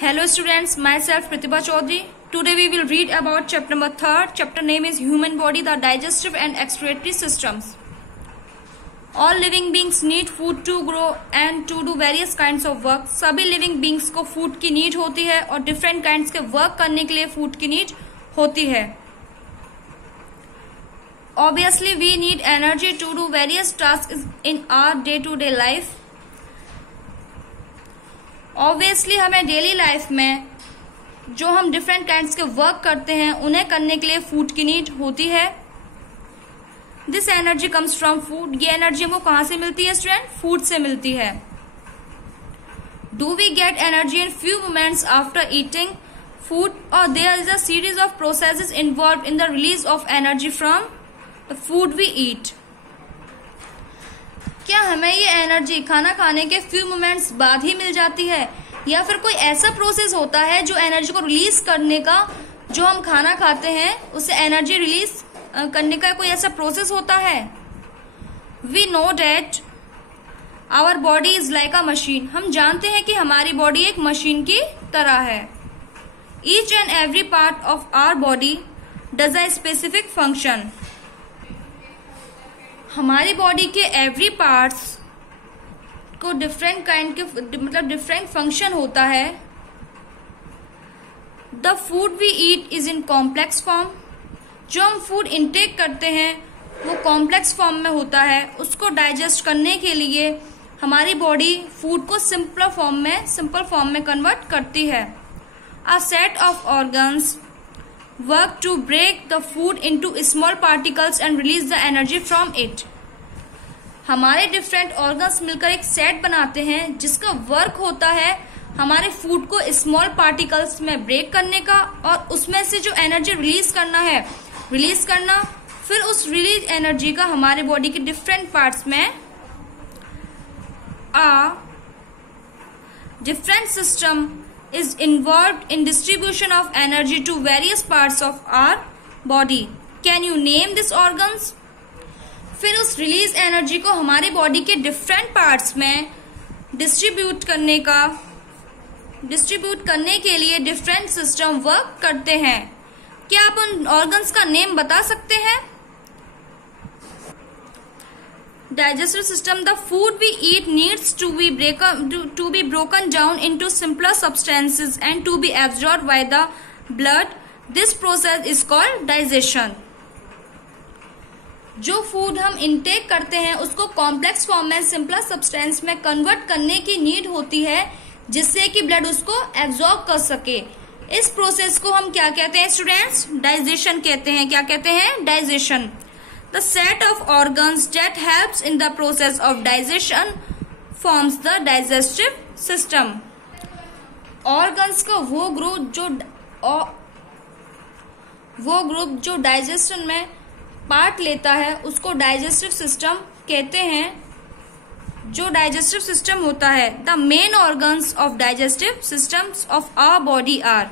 Hello students, myself Pratibha Chaudhary. Today we will read about chapter number 3rd. Chapter name is Human Body, the Digestive and Excretory Systems. All living beings need food to grow and to do various kinds of work. सभी living beings को food की need होती है और different kinds के work करने के लिए food की need होती है. Obviously we need energy to do various tasks in our day-to-day life. Obviously हमें डेली लाइफ में जो हम डिफरेंट काइंड्स के वर्क करते हैं उन्हें करने के लिए फूड की नीड होती है. This energy comes from food. ये एनर्जी हमको कहाँ से मिलती है स्टूडेंट? फूड से मिलती है. Do we get energy in few moments after eating food और there is a series of processes involve in the release of energy from the food we eat. क्या हमें ये एनर्जी खाना खाने के फ्यू मोमेंट्स बाद ही मिल जाती है या फिर कोई ऐसा प्रोसेस होता है जो एनर्जी को रिलीज करने का, जो हम खाना खाते हैं उससे एनर्जी रिलीज करने का कोई ऐसा प्रोसेस होता है? We know that our body is like a machine. हम जानते हैं कि हमारी बॉडी एक मशीन की तरह है. Each and every part of our body does a specific function. हमारी बॉडी के एवरी पार्ट्स को डिफरेंट काइंड के मतलब डिफरेंट फंक्शन होता है. The food we eat is in complex form. जो हम फूड इनटेक करते हैं वो कॉम्प्लेक्स फॉर्म में होता है. उसको डाइजेस्ट करने के लिए हमारी बॉडी फूड को सिंपल फॉर्म में कन्वर्ट करती है. A set of organs work to break the food into small particles and release the energy from it. हमारे डिफरेंट ऑर्गन्स मिलकर एक सेट बनाते हैं जिसका वर्क होता है हमारे फूड को स्मॉल पार्टिकल्स में ब्रेक करने का और उसमें से जो एनर्जी रिलीज करना, फिर उस रिलीज एनर्जी का हमारे बॉडी के डिफरेंट पार्ट्स में different system is involved in distribution of energy to various parts of our body. Can you name these organs? फिर उस रिलीज एनर्जी को हमारी बॉडी के डिफरेंट पार्ट्स में डिस्ट्रीब्यूट करने के लिए डिफरेंट सिस्टम वर्क करते हैं. क्या आप उन ऑर्गन्स का नेम बता सकते हैं? Digestive system. The food we eat needs to be broken down into simpler substances and to be absorbed by the blood. This process is called digestion. जो फूड हम इनटेक करते हैं उसको कॉम्प्लेक्स फॉर्म में simpler substance में convert करने की need होती है जिससे कि ब्लड उसको एब्जॉर्ब कर सके. इस प्रोसेस को हम क्या कहते हैं स्टूडेंट्स? डाइजेशन कहते हैं. क्या कहते हैं? Digestion. The set of organs that helps in the process of digestion forms the digestive system. Organs का वो ग्रुप जो डाइजेशन में पार्ट लेता है उसको डाइजेस्टिव सिस्टम कहते हैं. जो डाइजेस्टिव सिस्टम होता है, the main organs of digestive systems of our body are.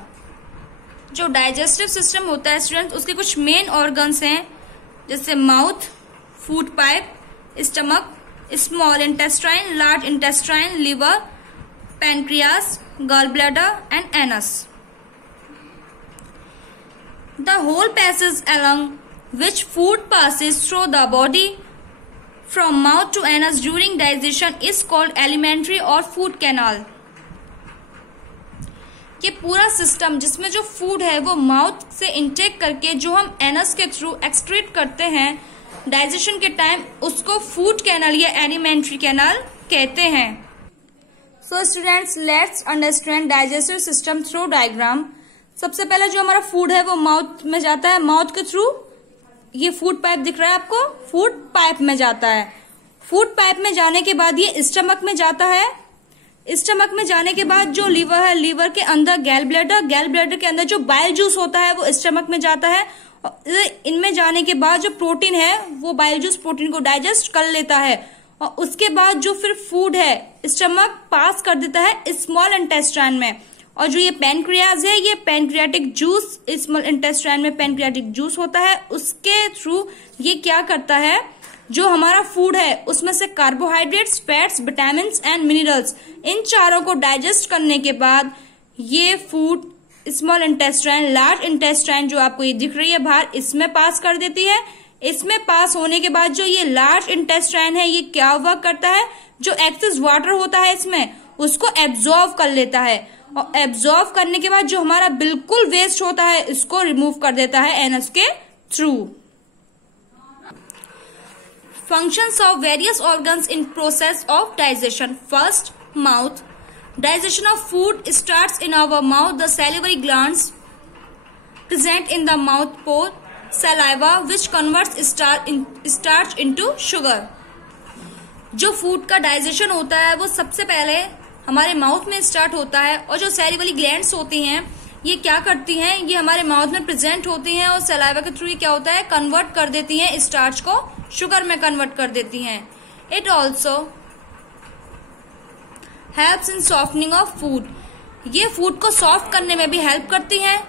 जो डाइजेस्टिव सिस्टम होता है स्टूडेंट्स उसके कुछ मेन ऑर्गन्स हैं जैसे mouth, food pipe, stomach, small intestine, large intestine, liver, pancreas, gall bladder and anus. The whole passage along which food passes through the body from mouth to anus during digestion is called alimentary or food canal. ये पूरा system जिसमें जो food है वो mouth से intake करके जो हम एनस के थ्रू एक्सक्रीट करते हैं डाइजेशन के टाइम, उसको फूड कैनल या एलिमेंट्री कैनल कहते हैं. So students, let's understand digestive system through diagram. सबसे पहले जो हमारा फूड है वो माउथ में जाता है. माउथ के थ्रू ये फूड पाइप दिख रहा है आपको, फूड पाइप में जाता है. फूड पाइप में जाने के बाद ये स्टमक में जाता है. स्टमक में जाने के बाद जो लीवर है, लीवर के अंदर गैल ब्लैडर के अंदर जो बाइल जूस होता है वो स्टमक में जाता है. इनमें जाने के बाद जो प्रोटीन है वो बाइल जूस प्रोटीन को डाइजेस्ट कर लेता है और उसके बाद जो फिर फूड है स्टमक पास कर देता है स्मॉल इंटेस्टाइन में. और जो ये पैनक्रियाज है, ये पैनक्रियाटिक जूस, स्मॉल इंटेस्टाइन में पैनक्रियाटिक जूस होता है, उसके थ्रू ये क्या करता है, जो हमारा फूड है उसमें से carbohydrates, fats, vitamin and minerals, इन चारों को डाइजेस्ट करने के बाद ये food small intestine, large intestine जो आपको ये दिख रही है बाहर, इसमें पास कर देती है। इसमें पास होने के बाद जो ये लार्ज इंटेस्टाइन है ये क्या वर्क करता है, जो एक्सेस वाटर होता है इसमें उसको एब्जॉर्व कर लेता है, और एब्जॉर्व करने के बाद जो हमारा बिल्कुल वेस्ट होता है इसको रिमूव कर देता है एनस के through. Functions of various organs in process of digestion. First, mouth. Digestion of food starts in our mouth. The salivary glands present in the mouth pour saliva which converts starch into sugar. जो food का digestion होता है वो सबसे पहले हमारे mouth में start होता है, और जो सैलिवरी ग्लैंड्स होती हैं ये क्या करती हैं, ये हमारे माउथ में प्रेजेंट होती हैं और सलाइवा के थ्रू क्या होता है, कन्वर्ट कर देती हैं स्टार्च को शुगर में कन्वर्ट कर देती हैं। It also helps in softening of food. ये फूड को सॉफ्ट करने में भी हेल्प करती हैं।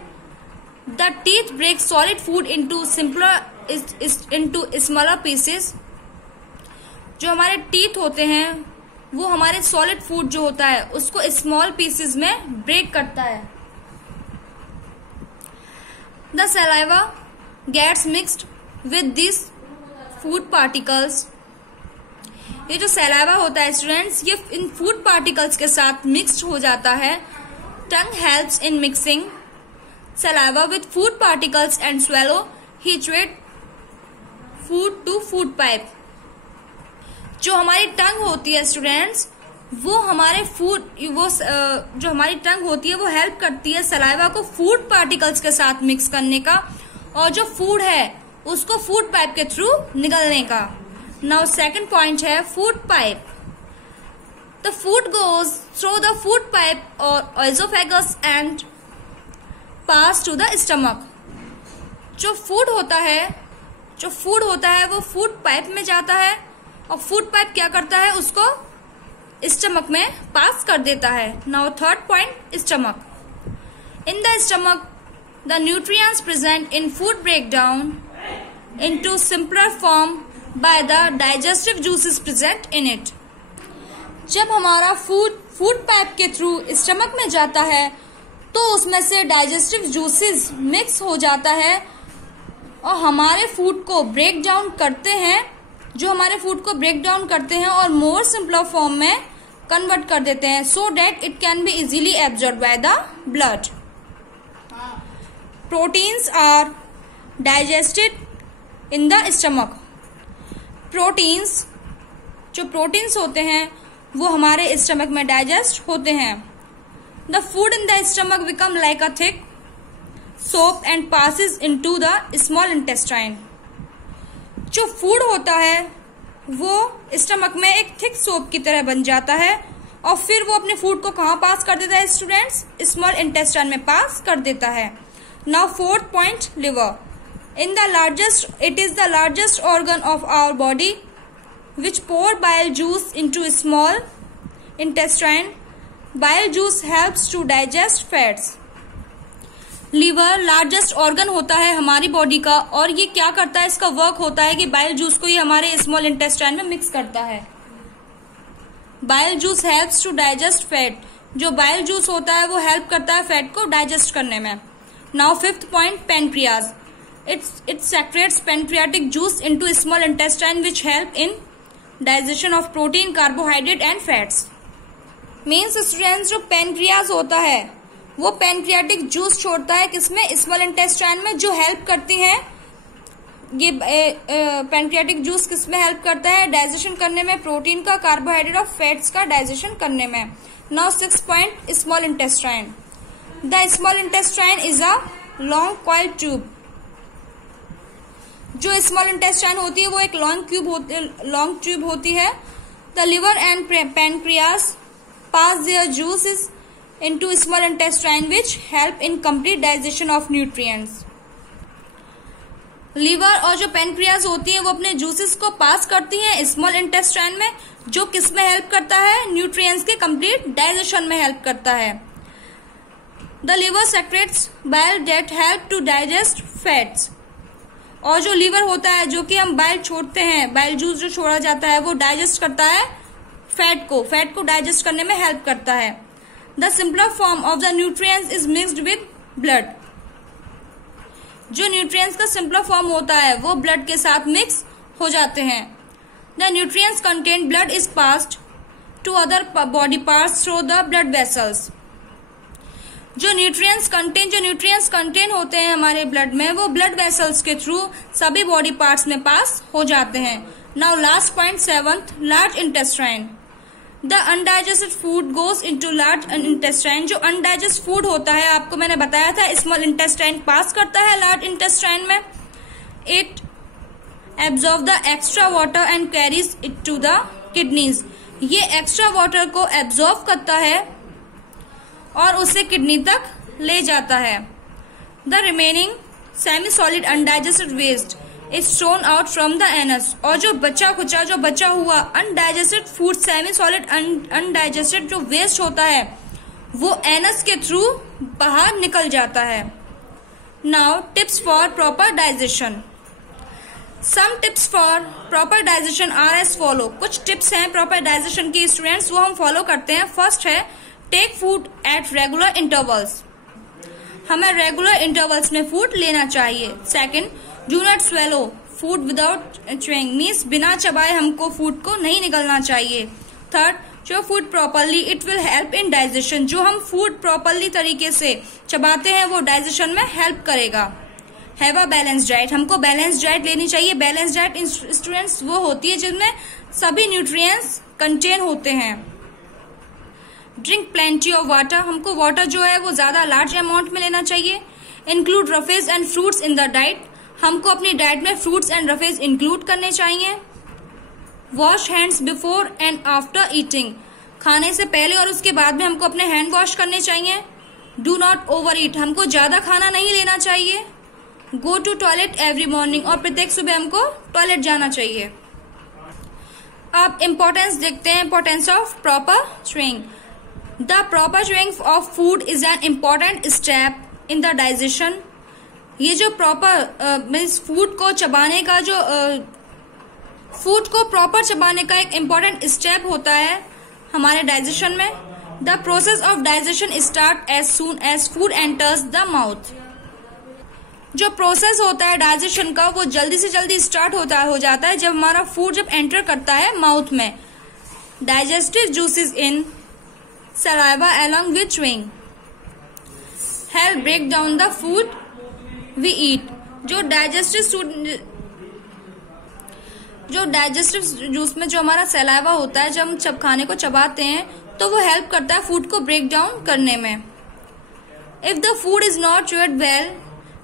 The teeth break solid food into smaller pieces. जो हमारे टीथ होते हैं वो हमारे सॉलिड फूड जो होता है उसको स्मॉल पीसेस में ब्रेक करता है। The saliva gets mixed with this food particles. ये जो सलाइवा होता है स्टूडेंट्स, ये इन फूड पार्टिकल्स के साथ मिक्स्ड हो जाता है। Tongue helps in mixing saliva with food particles and swallow हिचवेट फूड टू फूड पाइप। जो हमारी टंग होती है स्टूडेंट्स, वो हमारे जो हमारी टंग होती है वो हेल्प करती है सलाइवा को फूड पार्टिकल्स के साथ मिक्स करने का, और जो फूड है उसको फूड पाइप के थ्रू निगलने का। नाउ सेकंड पॉइंट है food pipe. The food goes through the food pipe और oesophagus and pass to the stomach. जो फूड होता है वो फूड पाइप में जाता है, और फूड पाइप क्या करता है, उसको स्टमक में पास कर देता है। Now third point, stomach. In the stomach the nutrients present in food break down into simpler form by the digestive juices present in it. जब हमारा फूड पाइप के थ्रू स्टमक में जाता है तो उसमें से डाइजेस्टिव जूसेस मिक्स हो जाता है और हमारे फूड को ब्रेक डाउन करते हैं, और मोर सिंपलर फॉर्म में कन्वर्ट कर देते हैं, so that it can be easily absorbed by the blood. Proteins are digested in the stomach. जो प्रोटीन्स होते हैं वो हमारे स्टमक में डाइजेस्ट होते हैं। The food in the stomach become like a thick soup and passes into the small intestine. जो food होता है वो स्टमक में एक थिक सोप की तरह बन जाता है, और फिर वो अपने फूड को कहाँ पास कर देता है स्टूडेंट्स, स्मॉल इंटेस्टाइन में पास कर देता है। Now fourth point, liver. It is the largest organ of our body which pour bile juice into small intestine. Bile juice helps to digest fats. Liver largest organ होता है हमारी body का, और ये क्या करता है, इसका वर्क होता है कि बाइल जूस को ये हमारे स्मॉल इंटेस्टाइन में मिक्स करता है। Bile juice helps to digest fat. जो बाइल जूस होता है वो हेल्प करता है फैट को डाइजेस्ट करने में। Now fifth point, pancreas. It secretes pancreatic juice into small intestine which help in digestion of protein, carbohydrate and fats. Means students, जो पेनक्रियाज होता है वो पेनक्रियाटिक जूस छोड़ता है किसमें, स्मॉल इंटेस्टाइन में, जो हेल्प करती है। ये पेनक्रियाटिक जूस किसमें हेल्प करता है, डाइजेशन करने में, प्रोटीन का, कार्बोहाइड्रेट और फैट्स का डाइजेशन करने में। Now six point, small intestine. The small intestine is a long coil tube. जो स्मॉल इंटेस्टाइन होती है वो एक लॉन्ग ट्यूब होती है। The liver and pancreas pass their juices into small intestine which help in complete digestion of nutrients. Liver और जो pancreas होती है वो अपने जूसेस को पास करती हैं स्मॉल इंटेस्टाइन में, जो किस में हेल्प करता है, न्यूट्रिएंट्स के कंप्लीट डाइजेशन में हेल्प करता है। The liver secretes bile that help to digest fats. और जो लीवर होता है, जो कि हम बाइल छोड़ते हैं, बाइल जूस जो छोड़ा जाता है वो डाइजेस्ट करता है फैट को डाइजेस्ट करने में हेल्प करता है। The simpler form of the nutrients is mixed with blood. जो न्यूट्रिएंट्स का सिंपलर फॉर्म होता है वो ब्लड के साथ मिक्स हो जाते हैं। The nutrients contain blood is passed to other body parts through the blood vessels. जो न्यूट्रिएंट्स कंटेन होते हैं हमारे ब्लड में वो ब्लड वेसल्स के थ्रू सभी बॉडी पार्ट्स में पास हो जाते हैं। Now last point 7th, large intestine. The undigested food goes into large intestine. जो अनडाइजेस्ट फूड होता है आपको मैंने बताया था स्मॉल इंटेस्टाइन पास करता है लार्ज इंटेस्टाइन में। It absorb the extra water and carries it to the kidneys. ये एक्स्ट्रा वाटर को एब्जॉर्ब करता है और उसे किडनी तक ले जाता है। The remaining semi solid undigested waste is thrown out from the anus. और जो बचा हुआ undigested food, semi solid undigested जो वेस्ट होता है वो एनस के थ्रू बाहर निकल जाता है। Now tips for proper digestion. Some tips for proper digestion are as follow. कुछ टिप्स हैं प्रॉपर डाइजेशन की स्टूडेंट्स, वो हम फॉलो करते हैं। फर्स्ट है take food at regular intervals. हमें रेगुलर इंटरवल्स में फूड लेना चाहिए। Second, do not swallow food without chewing, means बिना चबाए हमको फूड को नहीं निगलना चाहिए। थर्ड, चो food properly it will help in digestion. जो हम फूड प्रॉपरली तरीके से चबाते हैं वो डाइजेशन में हेल्प करेगा। हैव अ बैलेंस डाइट, हमको बैलेंस डाइट लेनी चाहिए। बैलेंस डाइट स्टूडेंट्स वो होती है जिनमें सभी न्यूट्रिएंट्स कंटेन होते हैं। ड्रिंक प्लेंटी ऑफ वाटर, हमको वाटर जो है वो ज्यादा लार्ज अमाउंट में लेना चाहिए। Include roughage and fruits in the diet, हमको अपनी डाइट में फ्रूट्स एंड रफेज इंक्लूड करने चाहिए। Wash hands before and after eating, खाने से पहले और उसके बाद में हमको अपने हैंड वॉश करने चाहिए। डू नॉट ओवर ईट, हमको ज्यादा खाना नहीं लेना चाहिए। Go to toilet every morning, और प्रत्येक सुबह हमको टॉयलेट जाना चाहिए। अब इम्पोर्टेंस देखते हैं, importance of proper chewing. The proper chewing of food is an important step in the digestion. ये जो प्रॉपर मीन्स फूड को चबाने का फूड को प्रॉपर चबाने का एक इम्पोर्टेंट स्टेप होता है हमारे डाइजेशन में। The process of digestion start as soon as food enters the mouth. जो प्रोसेस होता है डाइजेशन का वो जल्दी से जल्दी स्टार्ट हो जाता है जब हमारा फूड जब एंटर करता है माउथ में। Digestive juices in saliva along with chewing help break down the food we eat। जो डाइजेस्टिव जूस में जो हमारा सलाइवा होता है जब हम खाने को चबाते हैं तो वो हेल्प करता है फूड को ब्रेक डाउन करने में। If the food is not chewed well,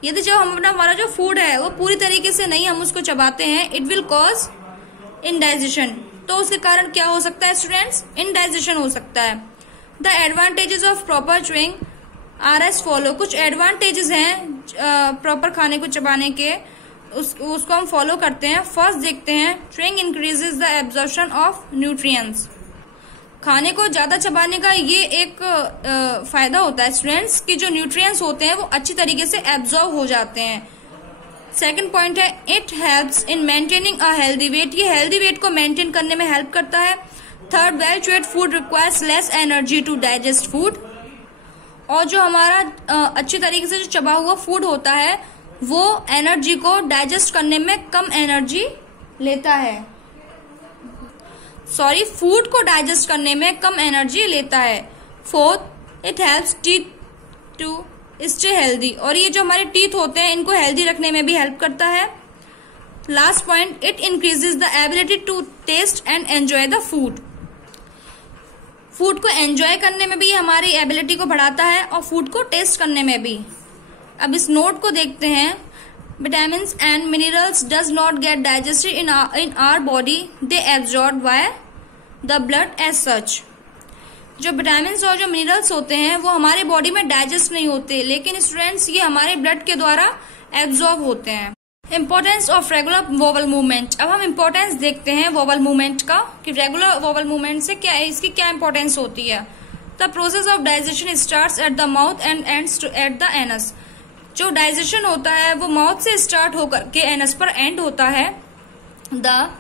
यदि जब हमारा जो फूड है वो पूरी तरीके से नहीं हम उसको चबाते हैं, इट विल कॉज इनडाइजेशन। तो उसके कारण क्या हो सकता है स्टूडेंट्स? इनडाइजेशन हो सकता है। The advantages of proper chewing are as follow. कुछ एडवांटेजेस हैं प्रॉपर खाने को चबाने के, उसको हम फॉलो करते हैं। फर्स्ट देखते हैं, chewing increases the absorption of nutrients. खाने को ज्यादा चबाने का ये एक फायदा होता है स्टूडेंट्स कि जो न्यूट्रिएंट्स होते हैं वो अच्छी तरीके से एब्जॉर्ब हो जाते हैं। सेकंड पॉइंट है, it helps in maintaining a healthy weight. ये हेल्दी वेट को मेंटेन करने में हेल्प करता है। Third, well chewed food requires less energy to digest food. और जो हमारा अच्छी तरीके से जो चबा हुआ फूड होता है वो एनर्जी को डाइजेस्ट करने में कम एनर्जी लेता है। फूड को डाइजेस्ट करने में कम एनर्जी लेता है। Fourth, it helps teeth to stay healthy. और ये जो हमारे टीथ होते हैं इनको हेल्दी रखने में भी हेल्प करता है। Last point, it increases the ability to taste and enjoy the food. Food को एंजॉय करने में भी हमारी एबिलिटी को बढ़ाता है और फूड को टेस्ट करने में भी। अब इस नोट को देखते हैं। Vitamins and minerals does not get digested in our body, they absorb by the blood as such. जो विटामिन्स और जो मिनरल्स होते हैं वो हमारे बॉडी में डाइजेस्ट नहीं होते, लेकिन स्टूडेंट्स ये हमारे ब्लड के द्वारा एब्जॉर्ब होते हैं। Importance of regular vowel movement. अब हम इम्पोर्टेंस देखते हैं वोवल मूवमेंट का कि रेगुलर वोवल मूवमेंट से क्या है, इसकी क्या इम्पोर्टेंस होती है। The process of digestion starts at the mouth and ends at the anus. जो डाइजेशन होता है वो माउथ से स्टार्ट होकर के एनस पर एंड होता है। The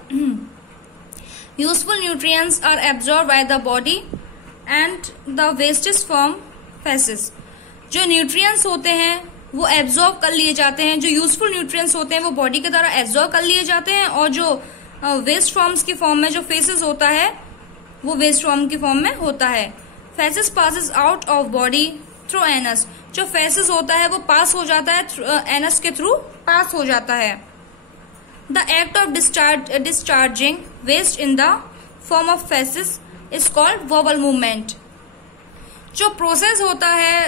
useful nutrients are absorb by the body and the wastage from faeces. जो न्यूट्रिएंट्स होते हैं वो एब्जॉर्ब कर लिए जाते हैं, जो यूजफुल न्यूट्रिएंट्स होते हैं वो बॉडी के द्वारा एब्जॉर्ब कर लिए जाते हैं, और जो वेस्ट फॉर्म्स की फॉर्म में जो फेसेस होता है वो वेस्ट फॉर्म की फॉर्म में होता है। Faces passes out of body through anus. जो फेसेस होता है वो पास हो जाता है एनस के थ्रू पास हो जाता है। The act of discharging waste in the form of faeces is called bowel movement. जो प्रोसेस होता है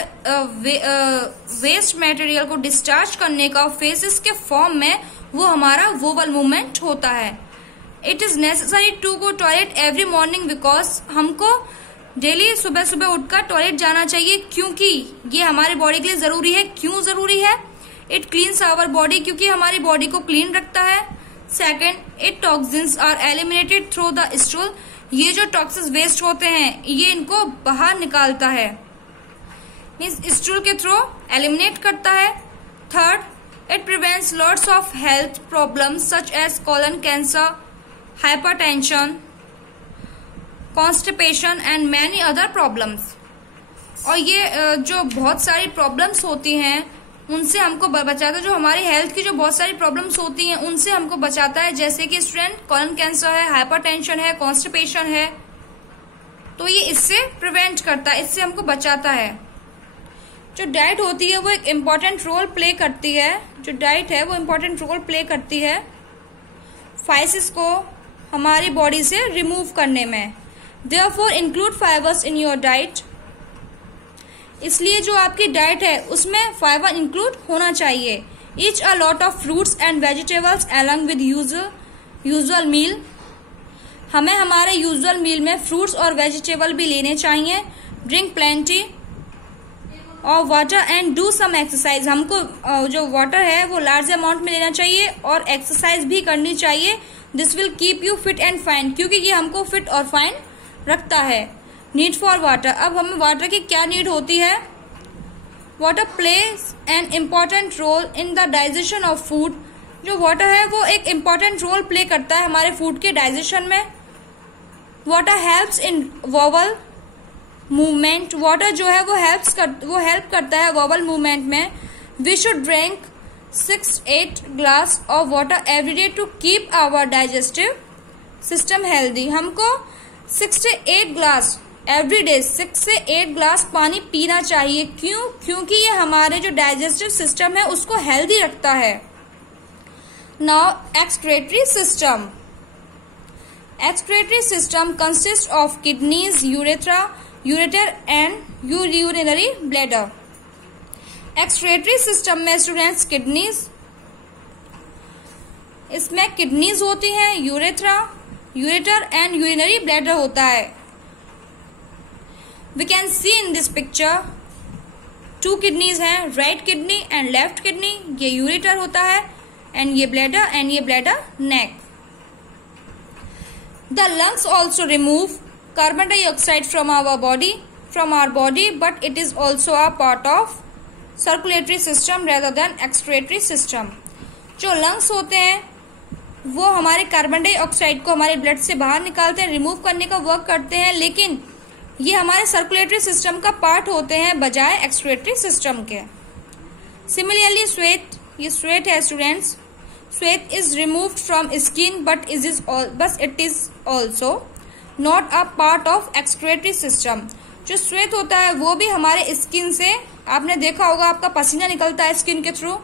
वेस्ट मटेरियल को डिस्चार्ज करने का फेसेस के फॉर्म में, वो हमारा वोवल मूवमेंट होता है। It is necessary to go toilet every morning because हमको डेली सुबह सुबह उठकर टॉयलेट जाना चाहिए, क्योंकि ये हमारे बॉडी के लिए जरूरी है। क्यों जरूरी है? इट क्लीन्स आवर बॉडी, क्योंकि हमारी बॉडी को क्लीन रखता है। Second, it toxins are eliminated through the stool. ये जो टॉक्सिक वेस्ट होते हैं ये इनको बाहर निकालता है, मीन्स स्टूल के थ्रू एलिमिनेट करता है। Third, it prevents lots of health problems such as colon cancer, hypertension, constipation and many other problems. और ये जो बहुत सारी प्रॉब्लम्स होती हैं उनसे हमको बचाता है। जो हमारी हेल्थ की जो बहुत सारी प्रॉब्लम्स होती हैं उनसे हमको बचाता है, जैसे कि स्टूडेंट कॉलन कैंसर है, हाइपरटेंशन है, कॉन्स्टिपेशन है, तो ये इससे प्रिवेंट करता है, इससे हमको बचाता है। जो डाइट होती है वो एक इम्पॉर्टेंट रोल प्ले करती है। जो डाइट है वो इम्पॉर्टेंट रोल प्ले करती है फाइसेस को हमारी बॉडी से रिमूव करने में। Therefore include fibres in your diet. इसलिए जो आपकी डाइट है उसमें फाइबर इंक्लूड होना चाहिए। Eat a lot of fruits and vegetables along with usual meal. हमें हमारे यूजुअल मील में फ्रूट्स और वेजिटेबल भी लेने चाहिए। Drink plenty of water and do some exercise. हमको जो वाटर है वो लार्ज अमाउंट में लेना चाहिए और एक्सरसाइज भी करनी चाहिए। This will keep you fit and fine, क्योंकि ये हमको फिट और फाइन रखता है। Need for water. अब हमें वाटर की क्या नीड होती है? Water plays an important role in the digestion of food. जो वाटर है वो एक इम्पॉर्टेंट रोल प्ले करता है हमारे फूड के डाइजेशन में। Water helps in bowel movement. Water जो है वो हेल्प करता है वोवल मूवमेंट में। We should drink 6-8 glass of water every day to keep our digestive system healthy. हमको 6 से 8 ग्लास एवरी डे 6 से 8 ग्लास पानी पीना चाहिए। क्यों? क्योंकि ये हमारे जो डाइजेस्टिव सिस्टम है उसको हेल्दी रखता है। Now excretory system. Excretory system consist of kidneys, urethra, ureter and urinary bladder. Excretory system में स्टूडेंट्स किडनीज, इसमें किडनीज होती हैं, urethra, ureter and urinary bladder होता है। We can see in this picture 2 kidneys हैं, right kidney and left kidney. ये ureter होता है एंड ये ब्लैडर एंड ये bladder neck. The lungs also remove carbon dioxide from our body but it is also a part of circulatory system rather than excretory system. जो lungs होते हैं वो हमारे कार्बन डाइऑक्साइड को हमारे ब्लड से बाहर निकालते हैं, रिमूव करने का वर्क करते हैं, लेकिन ये हमारे सर्कुलेटरी सिस्टम का पार्ट होते हैं बजाय एक्सक्रीटरी सिस्टम के। सिमिलरली स्वेट, ये स्वेट है students. Sweat is removed from skin but it is also not a part of excretory system. जो स्वेट होता है वो भी हमारे स्किन से, आपने देखा होगा आपका पसीना निकलता है स्किन के थ्रू,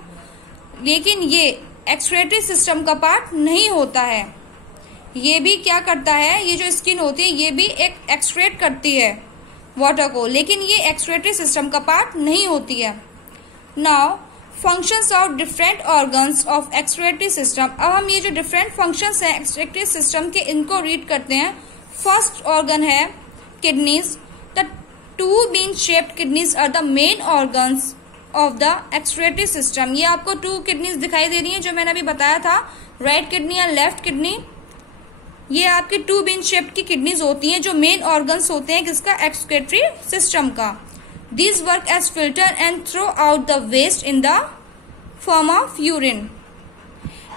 लेकिन ये एक्सक्रीटरी सिस्टम का पार्ट नहीं होता है। ये भी क्या करता है, ये जो स्किन होती है ये भी एक एक्सक्रीट करती है वाटर को, लेकिन ये एक्सक्रीटरी सिस्टम का पार्ट नहीं होती है। Now functions of different organs of excretory system. अब हम ये जो डिफरेंट फंक्शंस हैं एक्सक्रीटरी सिस्टम के इनको रीड करते हैं। फर्स्ट ऑर्गन है kidneys. The 2 bean shaped kidneys are the main organs of the excretory system. ये आपको 2 किडनीज दिखाई दे रही हैं जो मैंने अभी बताया था, राइट किडनी और लेफ्ट किडनी। ये आपकी 2 बीन शेप्ड की किडनीज होती हैं जो मेन ऑर्गन्स होते हैं किसका, एक्सक्रीटरी सिस्टम का। These work as filter and throw out the waste in the form of urine.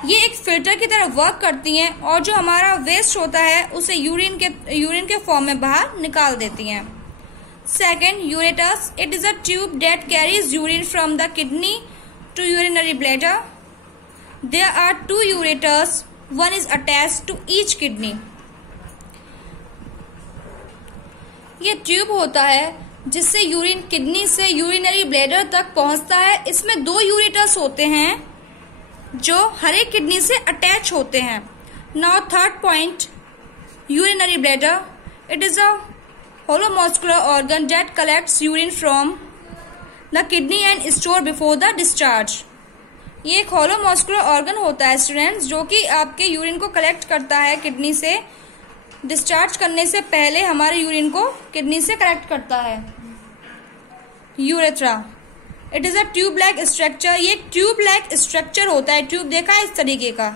ये एक फिल्टर की तरह वर्क करती हैं और जो हमारा वेस्ट होता है उसे यूरिन के फॉर्म में बाहर निकाल देती हैं। Second, ureter. It is a tube that carries urine from the kidney to urinary bladder. There are 2 ureters. One is attached to each kidney. ये ट्यूब होता है जिससे यूरिन किडनी से यूरिनरी ब्लैडर तक पहुंचता है. इसमें 2 यूरेटर्स होते हैं जो हर एक किडनी से अटैच होते हैं. Now third point, urinary bladder. It is a hollow muscular organ that collects urine from the kidney and store before the discharge. ये एक hollow muscular organ होता है स्टूडेंट्स, जो कि आपके यूरिन को कलेक्ट करता है किडनी से. डिस्चार्ज करने से पहले हमारे यूरिन को किडनी से कलेक्ट करता है. Urethra. It is a tube like structure. ये एक ट्यूब लाइक स्ट्रक्चर होता है. ट्यूब देखा है इस तरीके का,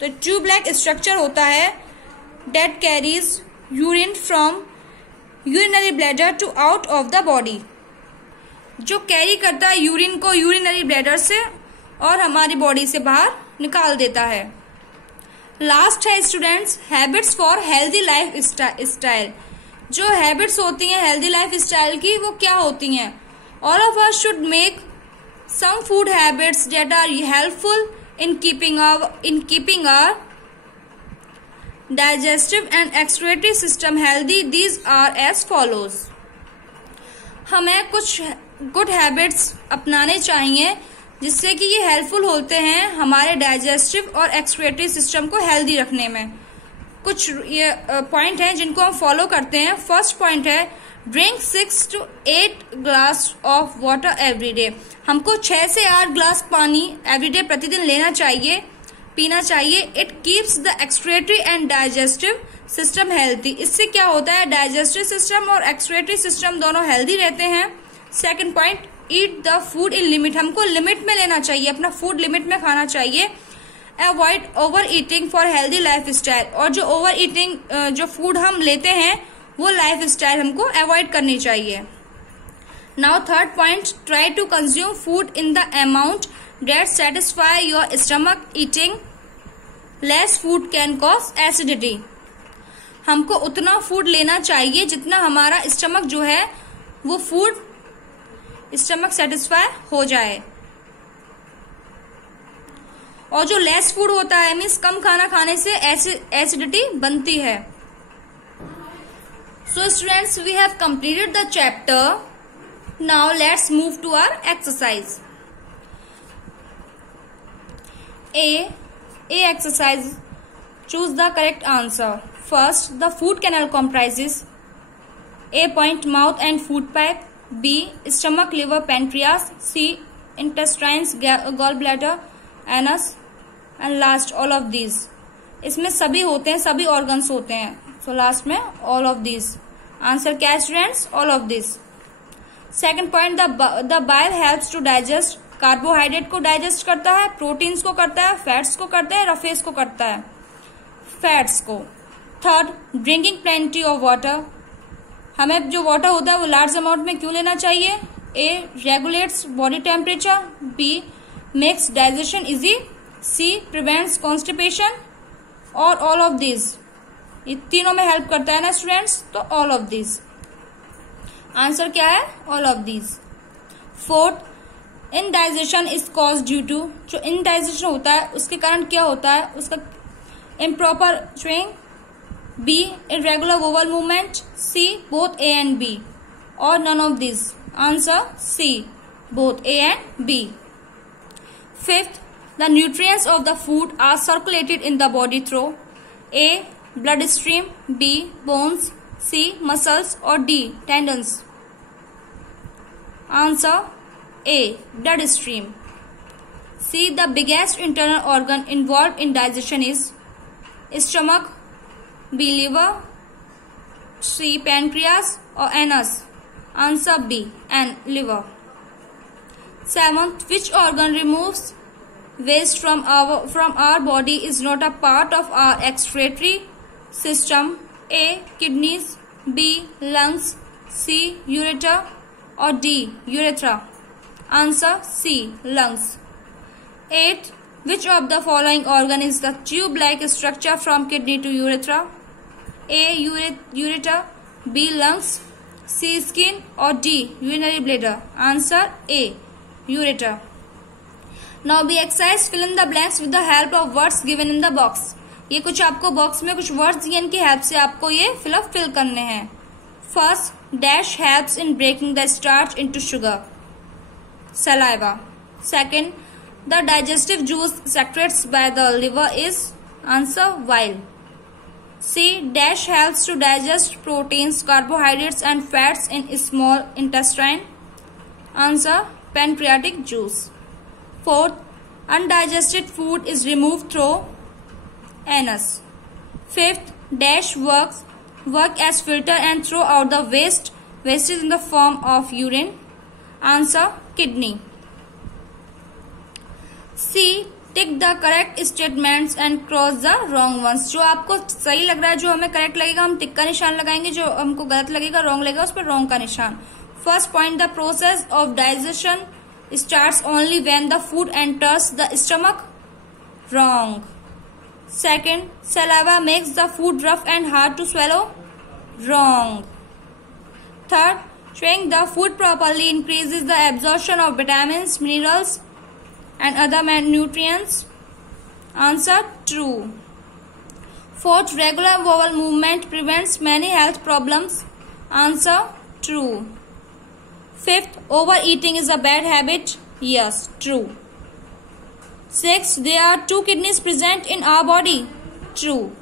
तो ट्यूब लाइक स्ट्रक्चर होता है that carries urine from urinary bladder to out of the body. जो कैरी करता है यूरिन को यूरिनरी ब्लैडर से और हमारी बॉडी से बाहर निकाल देता है. लास्ट है students, habits for healthy life style. जो हैबिट्स होती हैं हेल्दी लाइफ स्टाइल की, वो क्या होती हैं? All of us should make some food habits that are helpful in keeping our digestive and excretory system healthy. These are as follows. हमें कुछ गुड हैबिट्स अपनाने चाहिए जिससे कि ये हेल्पफुल होते हैं हमारे डाइजेस्टिव और एक्सक्रेटरी सिस्टम को हेल्दी रखने में. कुछ ये पॉइंट हैं जिनको हम फॉलो करते हैं. फर्स्ट पॉइंट है drink 6 to 8 glass of water every day. हमको 6 से 8 ग्लास पानी एवरीडे प्रतिदिन लेना चाहिए, पीना चाहिए. It keeps the excretory and digestive system healthy. इससे क्या होता है, डाइजेस्टिव सिस्टम और एक्सक्रेटरी सिस्टम दोनों हेल्दी रहते हैं. Second point, eat the food in limit. हमको लिमिट में लेना चाहिए, अपना फूड लिमिट में खाना चाहिए. Avoid over eating for healthy life style. और जो ओवर ईटिंग जो फूड हम लेते हैं वो लाइफ स्टाइल हमको अवॉइड करनी चाहिए. Now third point, try to consume food in the amount that satisfy your stomach. Eating less food can cause acidity. हमको उतना फूड लेना चाहिए जितना हमारा स्टमक जो है वो फूड स्टमक सेटिस्फाई हो जाए. और जो लेस फूड होता है मीन्स कम खाना खाने से एसिडिटी बनती है. So students, we have completed the chapter. Now let's move to our exercise. A exercise. Choose the correct answer. First, the food canal comprises A point, mouth and food pipe. B, stomach, liver, pancreas. C, intestines, gallbladder, anus. And last, all of these. इसमें सभी होते हैं, सभी organs होते हैं. So last में all of these. Answer क्या है students? All of this. Second point, the bile helps to digest. Carbohydrate को डाइजेस्ट करता है, प्रोटीन्स को करता है, फैट्स को करता है, रफेज को करता है, फैट्स को. Third, drinking plenty of water. हमें जो वाटर होता है वो लार्ज अमाउंट में क्यों लेना चाहिए? A, regulates body temperature. B, makes digestion easy. C, prevents constipation. और ऑल ऑफ दिस. ये तीनों में हेल्प करता है ना स्टूडेंट्स, तो ऑल ऑफ दिस. आंसर क्या है? All of this. Fourth, indigestion is cause due to. जो इनडाइजेशन होता है उसके कारण क्या होता है? उसका improper chewing. B, irregular bowel movement. C, both A and B. और none of this. Answer C, both A and B. Fifth, the nutrients of the food are circulated in the body through A, blood stream. B, bones. C, muscles. or D, tendons. Answer A, blood stream. C, the biggest internal organ involved in digestion is stomach. B, liver. C, pancreas. or anus. Answer B, and liver. Seventh, which organ removes waste from our body is not a part of our excretory system? A, kidneys. B, lungs. C, ureter. or D, urethra. Answer C, lungs. 8. Which of the following organ is the tube-like structure from kidney to urethra? A, ureter. B, lungs. C. Skin, or D. Urinary bladder? Answer A. Ureter. Now be exercise fill in the blanks with the help of words given in the box. ये कुछ आपको box में कुछ words दिए, इनकी help से आपको ये फिल करने हैं. First, dash helps in breaking the starch into sugar. Saliva. Second, the digestive juice secretes by the liver is. Answer bile. C. Dash helps to digest proteins, carbohydrates and fats in small intestine. Answer pancreatic juice. Fourth, undigested food is removed through anus. Fifth, dash work as filter and throw out the waste in the form of urine. Answer kidney. C. Tick the correct statements and cross the wrong ones. जो आपको सही लग रहा है, जो हमें correct लगेगा, हम टिक का निशान लगाएंगे. जो हमको गलत लगेगा, रॉन्ग लगेगा, उस पर रॉन्ग का निशान. First point, the process of digestion starts only when the food enters the stomach. Wrong. Second, saliva makes the food rough and hard to swallow. Wrong. Third, chewing the food properly increases the absorption of vitamins, minerals and other nutrients. Answer true. Fourth, regular bowel movement prevents many health problems. Answer true. Fifth, overeating is a bad habit. Yes, true. Sixth, there are 2 kidneys present in our body. True.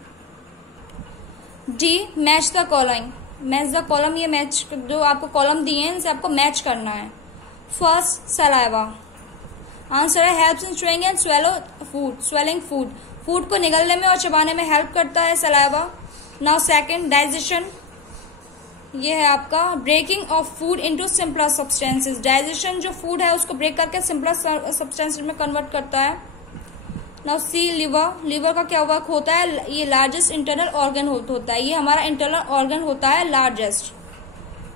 D, match the column. Match the column. ये match जो आपको column दिए हैं, इनसे आपको match करना है. First, saliva. Answer है helps in chewing and swelling food. Food को निगलने में और चबाने में हेल्प करता है सलाइवा. Now second, digestion. ये है आपका breaking of food into simpler substances. Digestion जो फूड है उसको ब्रेक करके सिंपलर सब्सटेंसेस में कन्वर्ट करता है. Now see, liver. लिवर का क्या वर्क होता है? ये लार्जेस्ट इंटरनल ऑर्गन होता है. ये हमारा इंटरनल ऑर्गन होता है largest.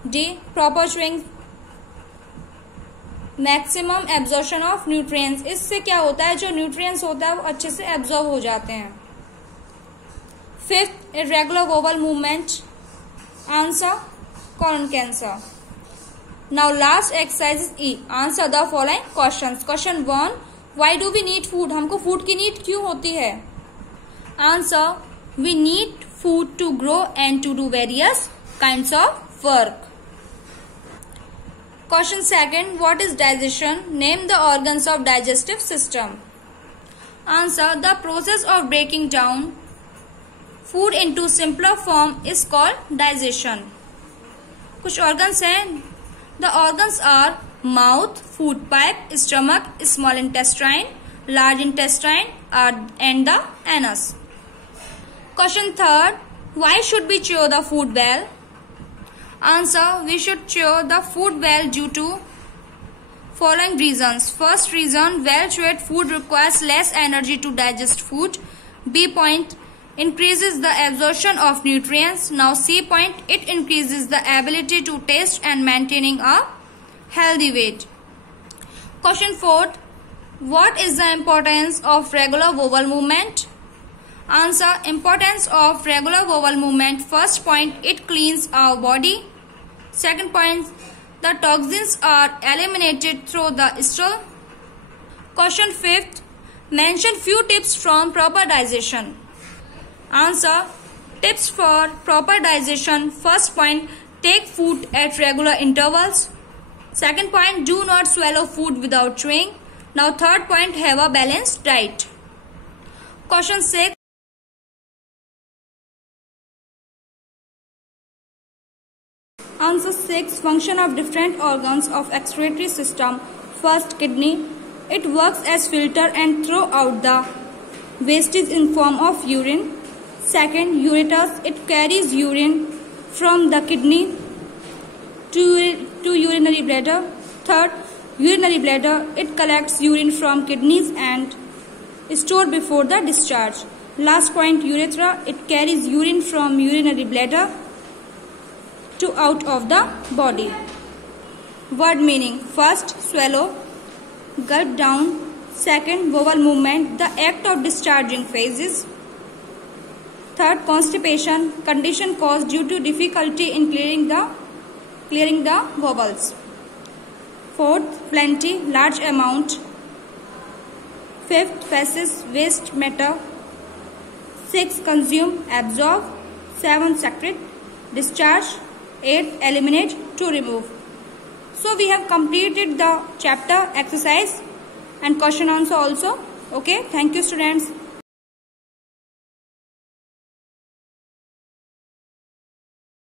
D, proper chewing, maximum absorption of nutrients. इससे क्या होता है, जो न्यूट्रिएंट्स होता है वो अच्छे से एब्जॉर्ब हो जाते हैं. Fifth, irregular bowel movement. Answer colon cancer. Now last exercise is E. Answer the following questions. Question 1, why do we need food? हमको फूड की नीड क्यों होती है? Answer, we need food to grow and to do various kinds of work. Question 2, what is digestion? Name the organs of digestive system. Answer, the process of breaking down food into simpler form is called digestion. कुछ organs हैं. The organs are mouth, food pipe, stomach, small intestine, large intestine and the anus. Question 3, why should we chew the food well? Answer, we should chew the food well due to following reasons. First reason, well chewed food requires less energy to digest food. B point, increases the absorption of nutrients. Now C point, it increases the ability to taste and maintaining a healthy weight. Question 4, what is the importance of regular bowel movement? Answer, importance of regular bowel movement. First point, it cleans our body. Second point, the toxins are eliminated through the stool. Question 5, mention few tips from proper digestion. Answer, tips for proper digestion. First point, take food at regular intervals. Second point, do not swallow food without chewing. Now third point, have a balanced diet. Question 6, Answer 6, function of different organs of excretory system. First, kidney. It works as filter and throw out the wastage in form of urine. Second, ureters. It carries urine from the kidney to urinary bladder. Third, urinary bladder. It collects urine from kidneys and store before the discharge. Last point, urethra. It carries urine from urinary bladder to out of the body. Word meaning. First, swallow, gulp down. Second, bowel movement, the act of discharging phases. Third, constipation, condition caused due to difficulty in clearing the clearing the vowels. Fourth, plenty, large amount. Fifth, faces, waste matter. Sixth, consume, absorb. Seventh, secrete, discharge. Eighth, eliminate, to remove. So we have completed the chapter exercise and question answer also. Okay, thank you students.